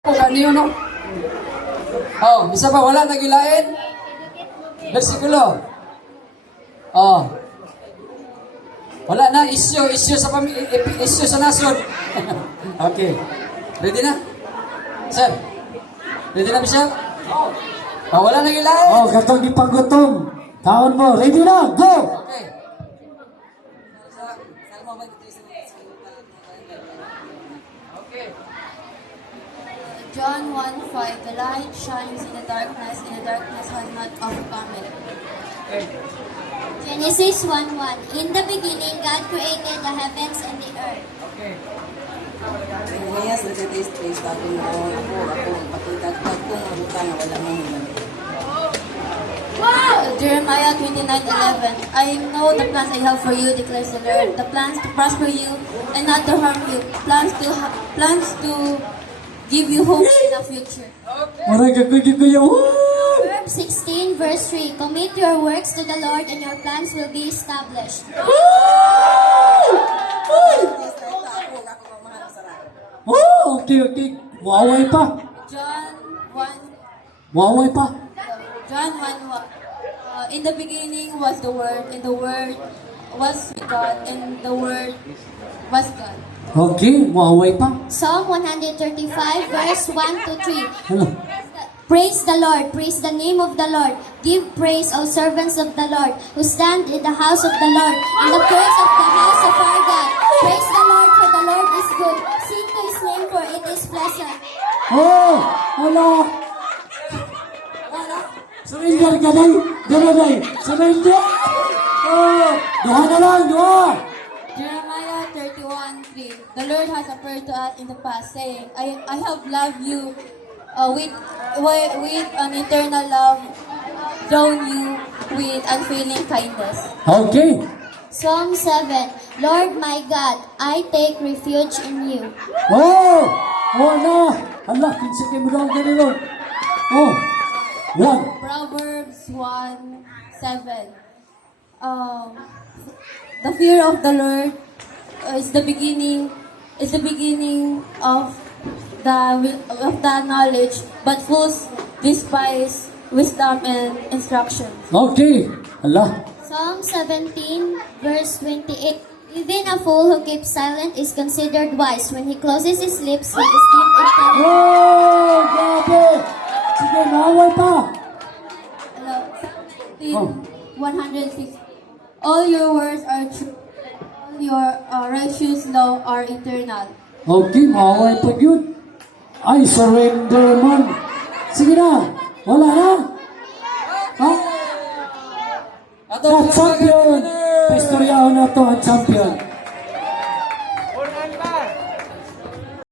Niyo no? Oh, bisa pa wala nagilain? Bersikulo. Oh. Wala na isyu sa isyu sa nasod. Okay. Ready na? Sir. Ready na Bishop? Oh, wala nagilain. Oh, katong gipagutom. Taon mo, ready na, go! Okay. Okay. John 1:5, the light shines in the darkness, and the darkness has not overcome it. Okay. Genesis 1:1. In the beginning, God created the heavens and the earth. Okay. Ngayon sa today's place, bago mo ako patutagpag kung mabuta na wala mong hilang. Jeremiah 29:11, I know the plans I have for you, declares the Lord, the plans to prosper you and not to harm you, plans to give you hope in the future. Maray ka kuya. Proverbs 16, verse 3. Commit your works to the Lord, and your plans will be established. Ako mamahal sa sarap. Oh, okay. Waway pa. John 1, Waway pa. John 1, in the beginning was the Word, and the Word was with God, and the Word was God. Okay, waway pa. Psalm 135, verse 1 to 3. Hello. Praise the Lord, praise the name of the Lord. Give praise, O servants of the Lord, who stand in the house of the Lord, in the praise of the house of our God. Praise the Lord, for the Lord is good. Sing to his name, for it is pleasant. Oh, hello. Surrender ka day. Dala day. Surrender. Oh, duha na lang, duha. Jeremiah 31:3. The Lord has appeared to us in the past, saying, I have loved you with an eternal love, drawn you with unfailing kindness. Okay. Psalm 7. Lord my God, I take refuge in you. Oh, na. Hala, kinsa kayo mo daw ganito. Oh, one. Proverbs 1:7. The fear of the Lord is the beginning of the knowledge, but fools despise wisdom and instruction. Okay. Hala. Psalm 17, verse 28. Even a fool who keeps silent is considered wise. When he closes his lips, he is deep intelligent. Oh, grabe. Sige, maway pa. Oh. 106. All your words are true. All your righteous law are eternal. Okay, maway pa yun. I surrender man. Sige na. Wala na. Ha? Ato Sa champion. Paistoryahan na to ang champion.